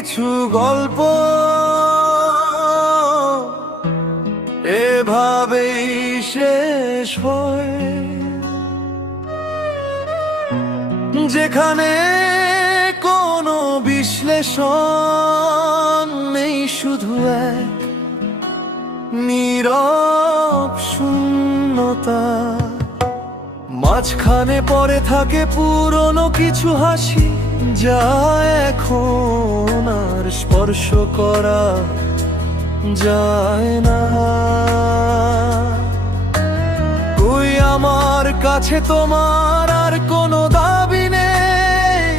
কিছু গল্প। এভাবেই শেষ হয়। যেখানে কোনো বিশ্লেষণ নেই, শুধু এক নীরব শূন্যতা। মাঝখানে পড়ে থাকে পুরনো কিছু হাসি যা এখন আর স্পর্শ করা যায় না। ওই আমার কাছে তোমার আর কোনো দাবি নেই?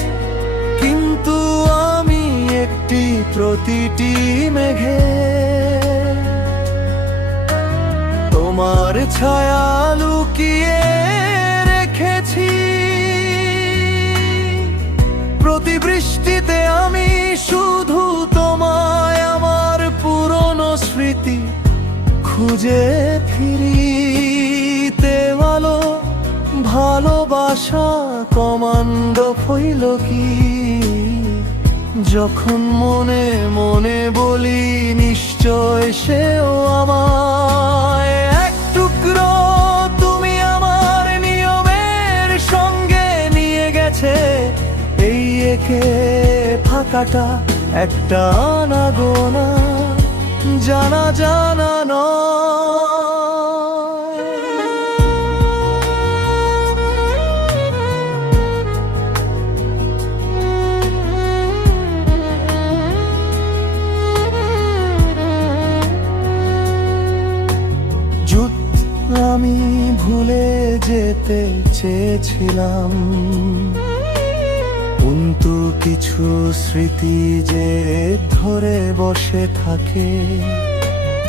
কিন্তু আমি একটি প্রতিটি মেঘে। তোমার ছায়া লুকিয়ে প্রতি বৃষ্টিতে আমি শুধু তোমায় আমার পুরনো স্মৃতি খুঁজে ফিরি দেওয়ালো ভালোবাসা কমান্ড হইল কি? যখন মনে মনে বলি নিশ্চয় সেও আমায় এক টুকরো একে ফাঁকাটা একটা আনাগোনা জানা জানা যুদ্ধ আমি ভুলে যেতে চেয়েছিলাম। কিন্তু কিছু স্মৃতি যে ধরে বসে থাকে,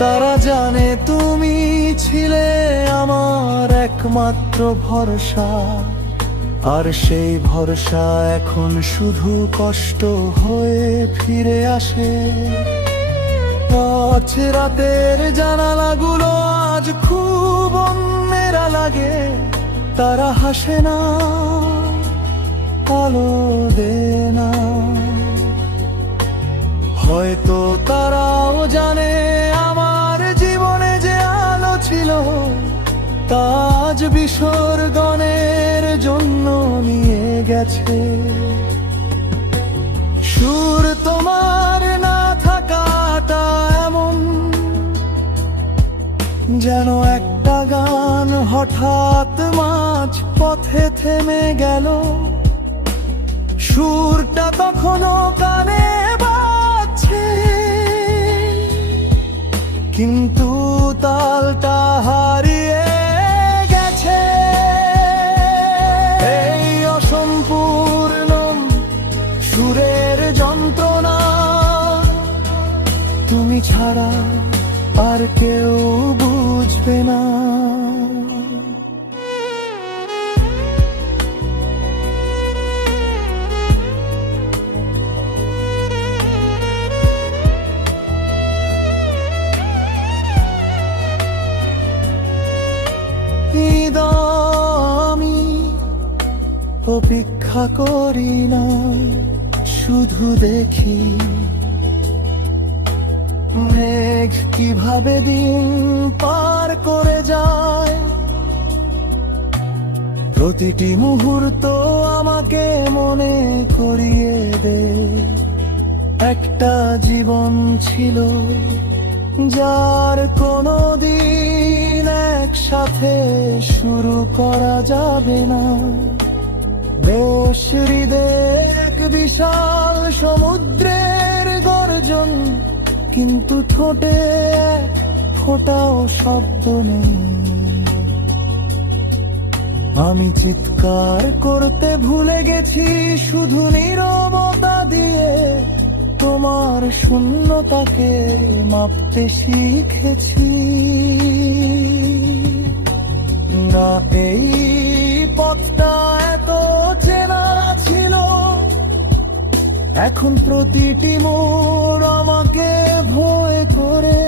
তারা জানে তুমি ছিলে আমার একমাত্র ভরসা। আর সেই ভরসা এখন শুধু কষ্ট হয়ে ফিরে আসে। আজ রাতের জানালাগুলো আজ খুব অন্যেরা লাগে, তারা হাসে না, আলো দে না। হয়তো তারাও জানে আমার জীবনে যে আলো ছিল তাজ বিসর্জনের জন্য নিয়ে গেছে। সুর তোমার না থাকাটা এমন, যেন একটা গান হঠাৎ মাঝ পথে থেমে গেল। সুরটা তখনও কানে বাজছে। কিন্তু তালটা হারিয়ে গেছে। এই অসম্পূর্ণ সুরের যন্ত্রণা তুমি ছাড়া আর কেউ বুঝবে না। অপেক্ষা করি না, শুধু দেখি মেঘ কীভাবে দিন পার করে যায়। প্রতিটি মুহূর্ত আমাকে মনে করিয়ে দে। একটা জীবন ছিল যার কোনো দিন একসাথে শুরু করা যাবে না। হৃদয়ে এক বিশাল সমুদ্রের গর্জন, কিন্তু ঠোঁটে ফোটাও শব্দ নেই। আমি চিৎকার করতে ভুলে গেছি, শুধু নীরবতা দিয়ে তোমার শূন্যতাকে মাপতে শিখেছি। না এই এখন প্রতিটি মোড় আমাকে ভয় করে।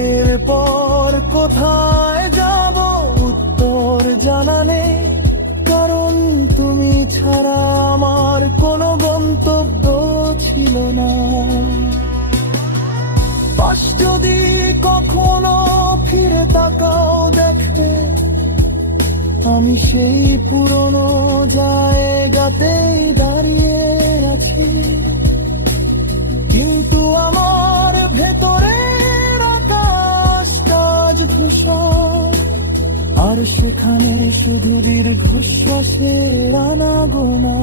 এরপর কোথায় যাব উত্তর জানা নেই, কারণ তুমি ছাড়া আমার কোনো গন্তব্য ছিল না। পাশ যদি কখনো ফিরে তাকাও আমি সেই পুরনো জায়গাতেই দাঁড়িয়ে আছি। কিন্তু আমার ভেতরে আকাশ কাজ ধূসর, আর সেখানে শুধু দীর্ঘশ্বাসের আনাগোনা।